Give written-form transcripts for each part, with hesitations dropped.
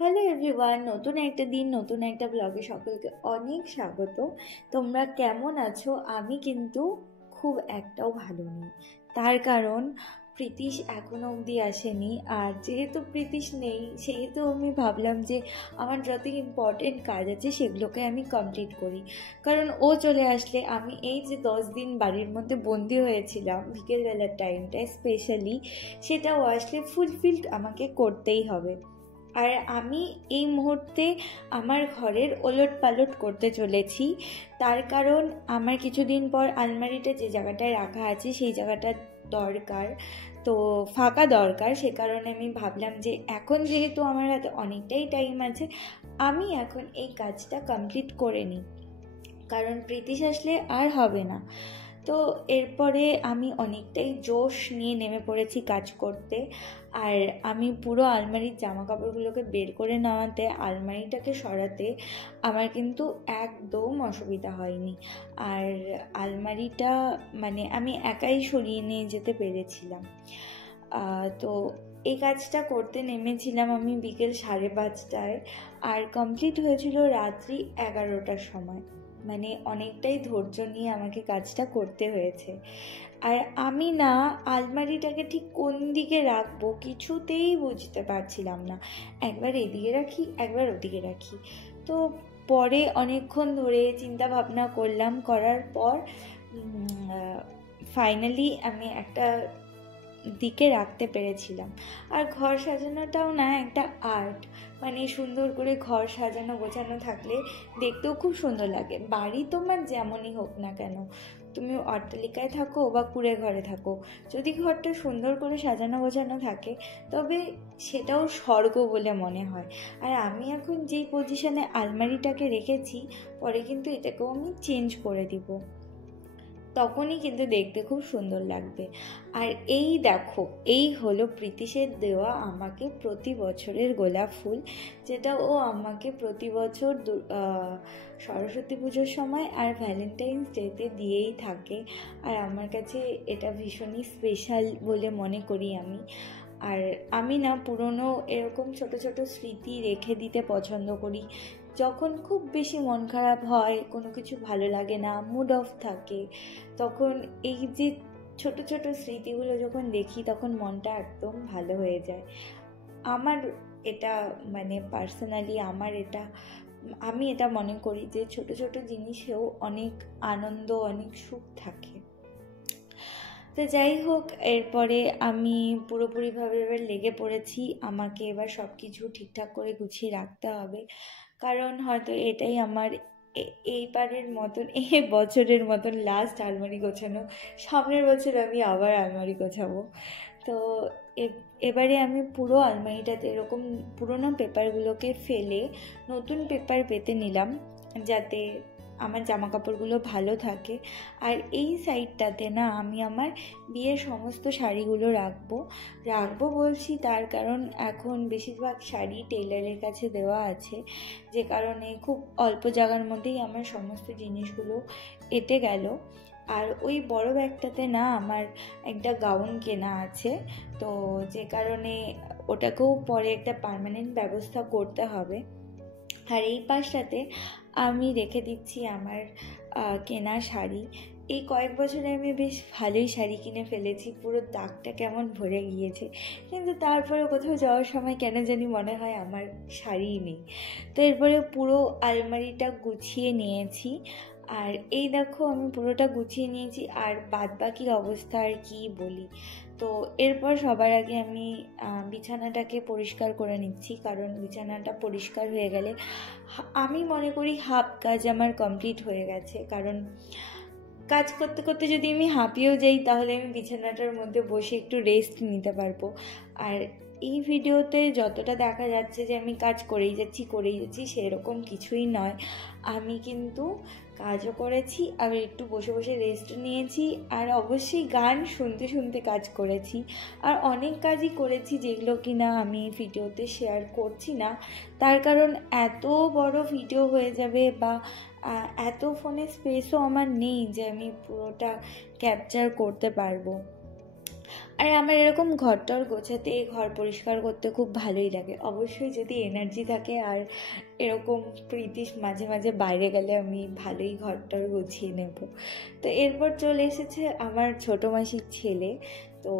Hello everyone, নতুন একটা দিন নতুন একটা ব্লগে সকলকে অনেক স্বাগত। তোমরা কেমন আছো? আমি কিন্তু খুব একটাও ভালো নেই। তার কারণ প্রীতিশ এখনো অবধি আসেনি, আর যেহেতু প্রীতিশ নেই সেহেতু আমি ভাবলাম যে আমার যত ইম্পর্টেন্ট কাজ আছে সেগুলোকে আমি কমপ্লিট করি। কারণ ও চলে আসলে আমি এই যে 10 দিন বাড়ির মধ্যে বন্দি হয়েছিলাম বিকেলবেলার টাইমটায় স্পেশালি, সেটাও আসলে ফুলফিল আমাকে করতেই হবে। আর আমি এই মুহূর্তে আমার ঘরের ওলটপালট করতে চলেছি। তার কারণ আমার কিছুদিন পর আলমারিটা যে জায়গাটায় রাখা আছে সেই জায়গাটা দরকার, তো ফাঁকা দরকার। সে কারণে আমি ভাবলাম যে এখন যেহেতু আমার হাতে অনেকটাই টাইম আছে, আমি এখন এই কাজটা কমপ্লিট করে নিই, কারণ প্রীতিশ আসলে আর হবে না। তো এরপরে আমি অনেকটাই জোশ নিয়ে নেমে পড়েছি কাজ করতে। আর আমি পুরো আলমারির জামা কাপড়গুলোকে বের করে নেওয়াতে, আলমারিটাকে সরাতে আমার কিন্তু একদম অসুবিধা হয়নি। আর আলমারিটা মানে আমি একাই সরিয়ে নিয়ে যেতে পেরেছিলাম। তো এই কাজটা করতে নেমেছিলাম আমি বিকেল 5:30টায়, আর কমপ্লিট হয়েছিল রাত্রি 11টার সময়। মানে অনেকটাই ধৈর্য নিয়ে আমাকে কাজটা করতে হয়েছে। আর আমি না আলমারিটাকে ঠিক কোন দিকে রাখবো কিছুতেই বুঝতে পারছিলাম না। একবার এদিকে রাখি, একবার ওদিকে রাখি। তো পরে অনেকক্ষণ ধরে চিন্তা ভাবনা করলাম, করার পর ফাইনালি আমি একটা দিকে রাখতে পেরেছিলাম। আর ঘর সাজানোটাও না একটা আর্ট, মানে সুন্দর করে ঘর সাজানো গোছানো থাকলে দেখতেও খুব সুন্দর লাগে। বাড়ি তোমার যেমনই হোক না কেন, তুমি অট্টালিকায় থাকো বা কুঁড়ে ঘরে থাকো, যদি ঘরটা সুন্দর করে সাজানো গোছানো থাকে তবে সেটাও স্বর্গ বলে মনে হয়। আর আমি এখন যেই পজিশনে আলমারিটাকে রেখেছি, পরে কিন্তু এটাকেও আমি চেঞ্জ করে দিব, তখনই কিন্তু দেখতে খুব সুন্দর লাগবে। আর এই দেখো, এই হলো প্রীতিশের দেওয়া আমাকে প্রতি বছরের গোলাপ ফুল, যেটা ও আমাকে প্রতি বছর সরস্বতী পুজোর সময় আর ভ্যালেন্টাইন্স ডেতে দিয়েই থাকে। আর আমার কাছে এটা ভীষণই স্পেশাল বলে মনে করি আমি। আর আমি না পুরনো এরকম ছোট ছোট স্মৃতি রেখে দিতে পছন্দ করি। যখন খুব বেশি মন খারাপ হয়, কোনো কিছু ভালো লাগে না, মুড অফ থাকে, তখন এই যে ছোট ছোট স্মৃতিগুলো যখন দেখি তখন মনটা একদম ভালো হয়ে যায়। আমার এটা মানে পার্সোনালি আমি এটা মনে করি যে ছোট ছোট জিনিসেও অনেক আনন্দ, অনেক সুখ থাকে। তো যাই হোক, এরপরে আমি পুরোপুরিভাবে এবার লেগে পড়েছি। আমাকে এবার সব কিছু ঠিকঠাক করে গুছিয়ে রাখতে হবে, কারণ হয়তো এটাই আমার এইবারের মতন, এই বছরের মতন লাস্ট আলমারি গোছানো। সামনের বছর আমি আবার আলমারি গোছাবো। তো এবারে আমি পুরো আলমারিটাতে এরকম পুরোনো পেপারগুলোকে ফেলে নতুন পেপার পেতে নিলাম, যাতে আমার জামা কাপড়গুলো ভালো থাকে। আর এই সাইডটাতে না আমি আমার বিয়ের সমস্ত শাড়িগুলো রাখবো বলছি, তার কারণ এখন বেশিরভাগ শাড়ি টেলারের কাছে দেওয়া আছে, যে কারণে খুব অল্প জায়গার মধ্যেই আমার সমস্ত জিনিসগুলো এঁটে গেল। আর ওই বড় ব্যাগটাতে না আমার একটা গাউন কেনা আছে, তো যে কারণে ওটাকেও পরে একটা পার্মানেন্ট ব্যবস্থা করতে হবে। আর এই পাশটাতে আমি রেখে দিচ্ছি আমার কেনা শাড়ি। এই কয়েক বছরে আমি বেশ ভালোই শাড়ি কিনে ফেলেছি, পুরো দাগটা কেমন ভরে গিয়েছে, কিন্তু তারপরে কোথাও যাওয়ার সময় কেন জানি মনে হয় আমার শাড়িই নেই। তো এরপরে পুরো আলমারিটা গুছিয়ে নিয়েছি। আর এই দেখো আমি পুরোটা গুছিয়ে নিয়েছি, আর বাদবাকি অবস্থা আর কি বলি। তো এরপর সবার আগে আমি বিছানাটাকে পরিষ্কার করে নিচ্ছি, কারণ বিছানাটা পরিষ্কার হয়ে গেলে আমি মনে করি হাফ কাজ আমার কমপ্লিট হয়ে গেছে। কারণ কাজ করতে করতে যদি আমি হাঁপিয়েও যাই তাহলে আমি বিছানাটার মধ্যে বসে একটু রেস্ট নিতে পারবো। আর এই ভিডিওতে যতটা দেখা যাচ্ছে যে আমি কাজ করেই যাচ্ছি সেরকম কিছুই নয়। আমি কিন্তু কাজও করেছি, আবার একটু বসে বসে রেস্ট নিয়েছি, আর অবশ্যই গান শুনতে শুনতে কাজ করেছি। আর অনেক কাজই করেছি যেগুলো কিনা আমি ভিডিওতে শেয়ার করছি না, তার কারণ এত বড় ভিডিও হয়ে যাবে, বা এত ফোনে স্পেসও আমার নেই যে আমি পুরোটা ক্যাপচার করতে পারবো। আর আমার এরকম ঘরটর গোছাতে, ঘর পরিষ্কার করতে খুব ভালোই লাগে। অবশ্যই যদি এনার্জি থাকে আর এরকম প্রীতি মাঝে মাঝে বাইরে গেলে আমি ভালোই ঘরটর গুছিয়ে নেব। তো এরপর চলে এসেছে আমার ছোটো মাসির ছেলে। তো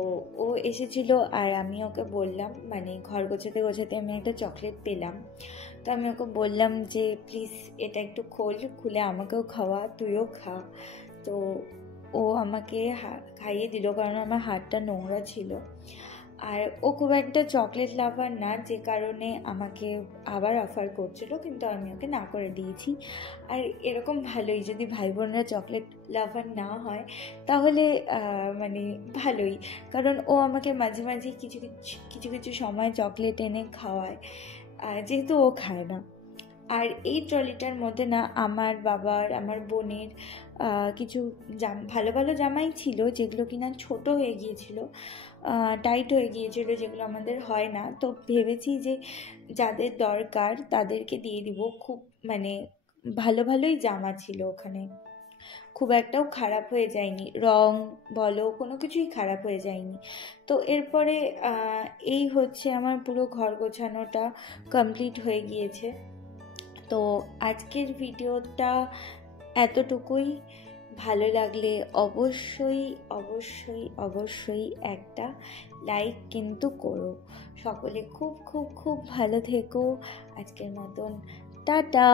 ও এসেছিল আর আমি ওকে বললাম, মানে ঘর গোছাতে গোছাতে আমি একটা চকলেট পেলাম। তো আমি ওকে বললাম যে প্লিজ এটা একটু খুলে আমাকেও খাওয়া, তুইও খা। তো ও আমাকে খাইয়ে দিল, কারণ আমার হাতটা নোংরা ছিল। আর ও খুব একটা চকলেট লাভার না, যে কারণে আমাকে আবার অফার করছিল, কিন্তু আমি ওকে না করে দিয়েছি। আর এরকম ভালোই, যদি ভাই বোনরা চকলেট লাভার না হয় তাহলে মানে ভালোই, কারণ ও আমাকে মাঝে মাঝে কিছু কিছু কিছু সময় চকলেট এনে খাওয়ায়, যেহেতু ও খায় না। আর এই ট্রলিটার মধ্যে না আমার বাবার, আমার বোনের কিছু ভালো ভালো জামাই ছিল, যেগুলো কিনা ছোট হয়ে গিয়েছিল, টাইট হয়ে গিয়েছিল, যেগুলো আমাদের হয় না। তো ভেবেছি যে যাদের দরকার তাদেরকে দিয়ে দিব। খুব মানে ভালো ভালোই জামা ছিল ওখানে, খুব একটাও খারাপ হয়ে যায়নি, রং বলো কোনো কিছুই খারাপ হয়ে যায়নি। তো এরপরে এই হচ্ছে আমার পুরো ঘর গোছানোটা কমপ্লিট হয়ে গিয়েছে। তো আজকের ভিডিওটা এতটুকুই। ভালো লাগলে অবশ্যই অবশ্যই অবশ্যই একটা লাইক কিন্তু করো। সকলে খুব খুব খুব ভালো থেকো। আজকের মতন টাটা।